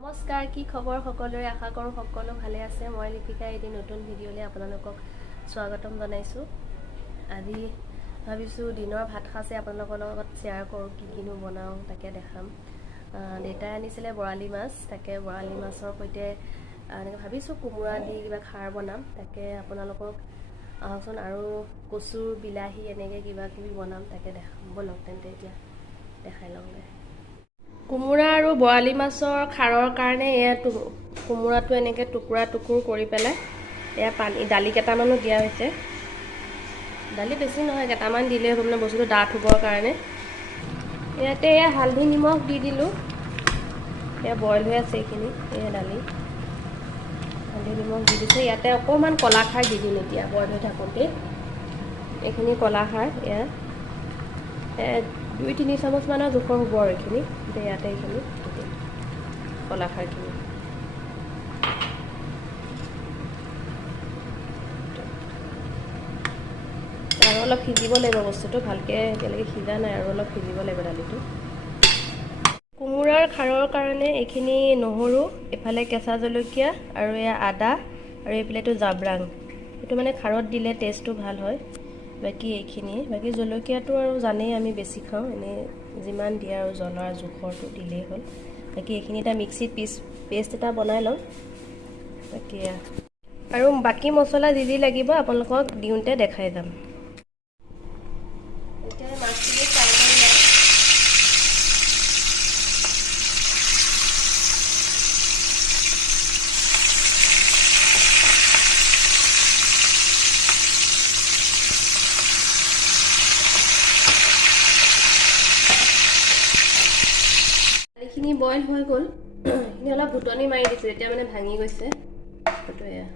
নমস্কাৰ, কি খবৰ সকলোৰে? আশা কৰোঁ সকলো ভালে আছে। মই লিপিকা এটি নতুন ভিডিঅ'লৈ আপোনালোকক স্বাগতম জনাইছোঁ। আজি ভাবিছোঁ দিনৰ ভাত সাঁজে আপোনালোকৰ লগত শ্বেয়াৰ কৰোঁ, কি কিনো বনাওঁ তাকে দেখাম। দেউতাই আনিছিলে বৰালি মাছ, তাকে বৰালি মাছৰ সৈতে এনেকৈ ভাবিছোঁ কোমোৰা দি কিবা খাৰ বনাম। তাকে আপোনালোকক আহকচোন, আৰু কচু বিলাহী এনেকৈ কিবা কিবি বনাম, তাকে দেখাম। ব'লক তেন্তে এতিয়া দেখাই লওঁগৈ। কোমোৰা আৰু বৰালি মাছৰ খাৰৰ কাৰণে এয়া কোমোৰাটো এনেকৈ টুকুৰা টুকুৰ কৰি পেলাই এয়া দালি কেইটামানো দিয়া হৈছে। দালি বেছি নহয়, কেইটামান দিলে হ'ব, মানে বস্তুটো ডাঠ হ'বৰ কাৰণে। ইয়াতে এয়া হালধি নিমখ দি দিলোঁ। এয়া বইল হৈ আছে এইখিনি, এয়া দালি হালধি নিমখ দি দিছোঁ। ইয়াতে অকণমান কলাখাৰ দি দিম এতিয়া বইল হৈ থাকোঁতে। এইখিনি কলাখাৰ এয়া 2-3 চামুচমানৰ জোখৰ হ'ব আৰু এইখিনি। ইয়াতে এইখিনি কলাখাৰখিনি আৰু অলপ সিজিব লাগিব বস্তুটো ভালকৈ, এতিয়ালৈকে সিজা নাই, আৰু অলপ সিজিব লাগিব দালিটো। কোমোৰাৰ খাৰৰ কাৰণে এইখিনি নহৰু, এইফালে কেঁচা জলকীয়া, আৰু এয়া আদা, আৰু এইফালেটো জাব্ৰাং। এইটো মানে খাৰত দিলে টেষ্টটো ভাল হয়। বাকী এইখিনিয়ে, বাকী জলকীয়াটো আৰু জানেই আমি বেছি খাওঁ, এনেই যিমান দিয়ে আৰু জ্বলাৰ জোখৰটো দিলেই হ'ল। বাকী এইখিনি এটা মিক্সিত পেষ্ট এটা বনাই লওঁ। বাকী আৰু বাকী মছলা যি লাগিব আপোনালোকক দিওঁতে দেখাই যাম। এতিয়া মাছখিনি ফ্ৰাই কৰি লওঁ। দালিখিনি বইল হৈ গ'ল, এইখিনি অলপ ঘুটনি মাৰি দিছোঁ, এতিয়া মানে ভাঙি গৈছে। সেইটো এয়া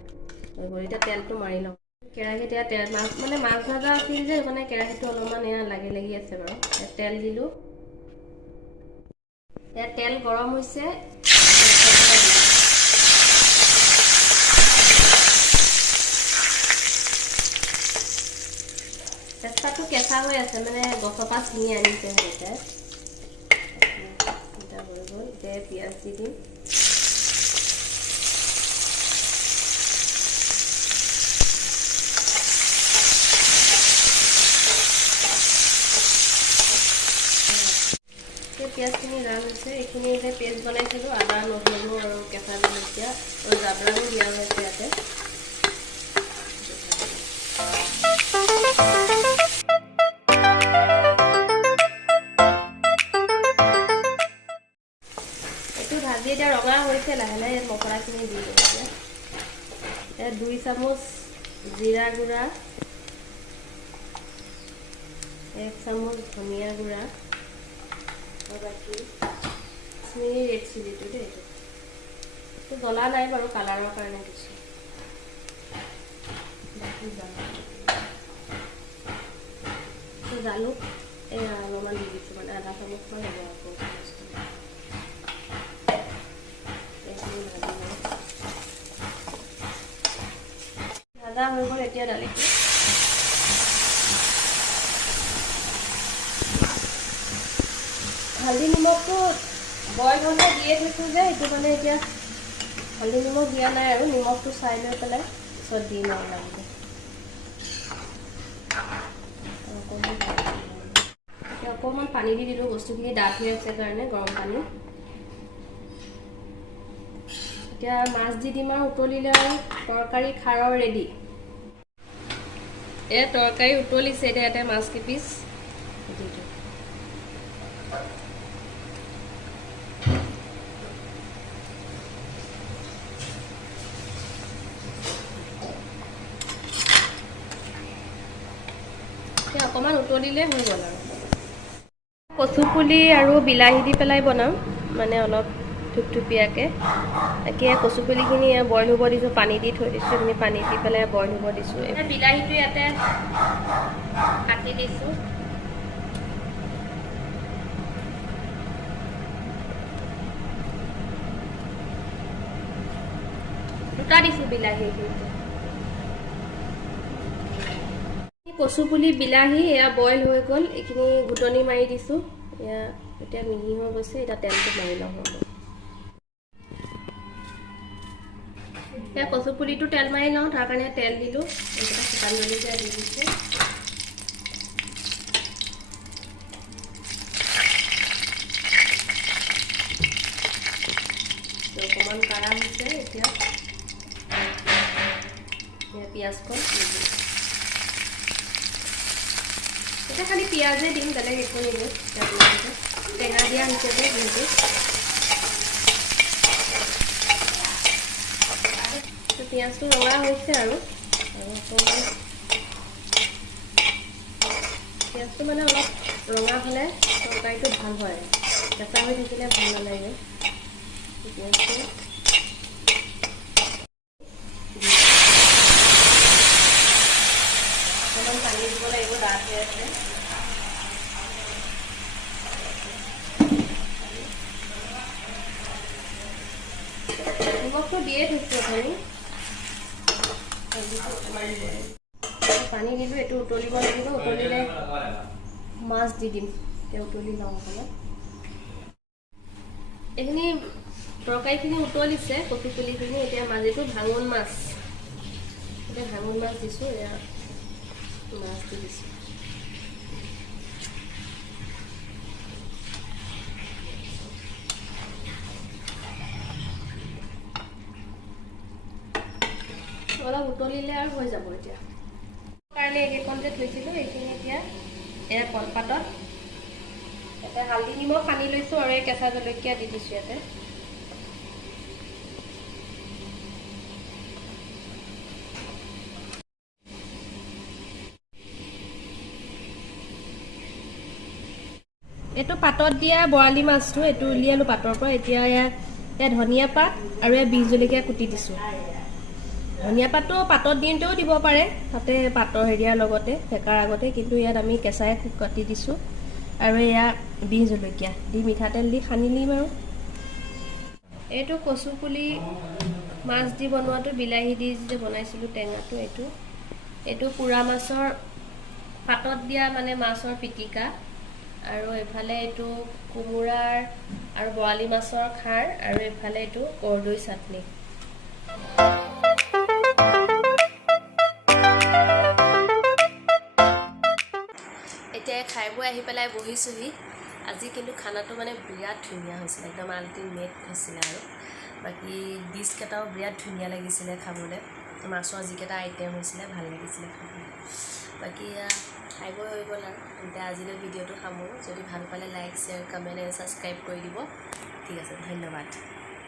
হৈ গ'ল। এতিয়া তেলটো মাৰি লওঁ। কেৰাহীত এয়া তেল মাছ ভাজা আছিল যে, মানে কেৰাহীটো অলপমান এয়া লাগি আছে বাৰু। তেল দিলোঁ, এয়া তেল গৰম হৈছে। তেজপাতটো কেঁচা হৈ আছে, মানে গছৰ পৰা ছিঙি আনিছে সিহঁতে। হৈ গ'ল, এতিয়া পিঁয়াজ দি দিম। পিঁয়াজখিনি লাল হৈছে, এইখিনি যে পেষ্ট বনাইছিলোঁ, আদা, নহৰু আৰু কেঁচা জলকীয়া আৰু জাব্ৰাঙো দিয়া হৈছে ইয়াতে। এইটো ভাজি এতিয়া ৰঙা হৈছে, লাহে লাহে ইয়াত মছলাখিনি দি দিওঁ। এতিয়া 2 চামুচ জিৰা গুড়া, 1 চামুচ ধনিয়া গুড়া, আৰু বাকী কাশ্মীৰী ৰেড চিলিটো দেই, এইটো জ্বলা নাই বাৰু, কালাৰৰ কাৰণে দিছোঁ। বাকী জালুক এয়া অলপমান দি দিছোঁ, মানে আধা চামুচমান হ'ব আকৌ। এইখিনি ভাজি লওঁ। ভাজা হৈ গ'ল, এতিয়া দালিটো হালধি নিমখটো বইল হ'লে দিয়ে থৈছোঁ যে, সেইটো মানে এতিয়া হালধি নিমখ দিয়া নাই, আৰু নিমখটো চাই লৈ পেলাই পিছত দিম আৰু লাগিলে। এতিয়া অকণমান পানী দি দিলোঁ, বস্তুখিনি ডাঠ হৈ আছে কাৰণে, গৰম পানী। এতিয়া মাছ দি দিম আৰু উতলিলে, আৰু তৰকাৰী খাৰৰ ৰেডি। এয়া তৰকাৰী উতলিছে, এতিয়া ইয়াতে মাছ কেইপিচ দি দিওঁ। অকণমান উতলিলে হৈ গ'ল আৰু। কচু পুলি আৰু বিলাহী দি পেলাই বনাম, মানে অলপ থুপথুপীয়াকৈ। তাকে কচু পুলিখিনি বইল হ'ব দিছোঁ, পানী দি থৈ দিছোঁ, সেইখিনি পানী দি পেলাই বইল হ'ব দিছোঁ। বিলাহীটো ইয়াতে কাটি দিছোঁ। দুটা দিছোঁ বিলাহী এইখিনিতে। কচু পুলি বিলাহী এয়া বইল হৈ গ'ল, এইখিনি ঘুটনি মাৰি দিছোঁ। এয়া এতিয়া মিহি হৈ গৈছে, এতিয়া তেলটো মাৰি লওঁ। এতিয়া কচু পুলিটো তেল মাৰি লওঁ, তাৰ কাৰণে তেল দিলোঁ, এইকেইটা শুকান জলকীয়া দি দিছোঁ। অকণমান কাঢ়া হৈছে, এতিয়া পিঁয়াজকণ নিদিওঁ। এতিয়া খালি পিঁয়াজেই দিম, বেলেগ একো নিদিওঁ। টেঙা দিয়া হৈছে যে যিহেতু। পিঁয়াজটো ৰঙা হৈছে আৰু অকণমান পিঁয়াজটো মানে অলপ ৰঙা হ'লে তৰকাৰীটো ভাল হয়, কেঁচা হৈ থাকিলে ভাল নালাগে। পিঁয়াজটো অকণমান পানী দিব লাগিব, ডাঠ হৈ আছে। নিমখটো দিয়ে থৈছোঁ আপুনি, পানী দিলোঁ, এইটো উতলিব লাগিব। উতলিলে মাছ দি দিম, এতিয়া উতলি যাওঁ অকণমান। এইখিনি তৰকাৰীখিনি উতলিছে, কচু পুলিখিনি। এতিয়া মাছটো ভাঙোন মাছ, এতিয়া ভাঙোন মাছ দিছোঁ, এয়া মাছ দি দিছোঁ। অলপ উতলিলে আৰু হৈ যাব। এতিয়া কাৰণে এইকেইখন যে থৈছিলোঁ, এইখিনি এতিয়া এয়া কলপাতত ইয়াতে হালধি নিমখ সানি লৈছোঁ আৰু এই কেঁচা জলকীয়া দি দিছোঁ ইয়াতে। এইটো পাতত দিয়া বৰালি মাছটো, এইটো উলিয়ালোঁ পাতৰ পৰা। এতিয়া ইয়াত ধনিয়া পাত আৰু এই বিহ জলকীয়া কুটি দিছোঁ। ধনিয়া পাতটো পাতত দিওঁতেও দিব পাৰে, তাতে পাতৰ হেৰিয়াৰ লগতে ফেকাৰ আগতে, কিন্তু ইয়াত আমি কেঁচাই কাটি দিছোঁ। আৰু এয়া বিহ জলকীয়া দি মিঠাতেল দি সানি নিম আৰু। এইটো কচু পুলি মাছ দি বনোৱাটো, বিলাহী দি যে বনাইছিলোঁ টেঙাটো, এইটো পোৰা মাছৰ পাতত দিয়া মানে মাছৰ পিটিকা। আৰু এইফালে এইটো কোমোৰাৰ আৰু বৰালি মাছৰ খাৰ, আৰু এইফালে এইটো কৰ্দৈ চাটনি। এতিয়া খাই বৈ আহি পেলাই বহিছোঁহি। আজি কিন্তু খানাটো মানে বিৰাট ধুনীয়া হৈছিলে, একদম আল্টিমেট হৈছিলে। আৰু বাকী ডিছকেইটাও বিৰাট ধুনীয়া লাগিছিলে খাবলৈ। মাছৰ যিকেইটা আইটেম হৈছিলে ভাল লাগিছিলে খাবলৈ। বাকী খাই বৈ হৈ গ'ল আৰু। এতিয়া আজিলৈ ভিডিঅ'টো সামৰোঁ। যদি ভাল পালে লাইক, শ্বেয়াৰ, কমেণ্ট আৰু ছাবস্ক্ৰাইব কৰি দিব। ঠিক আছে, ধন্যবাদ।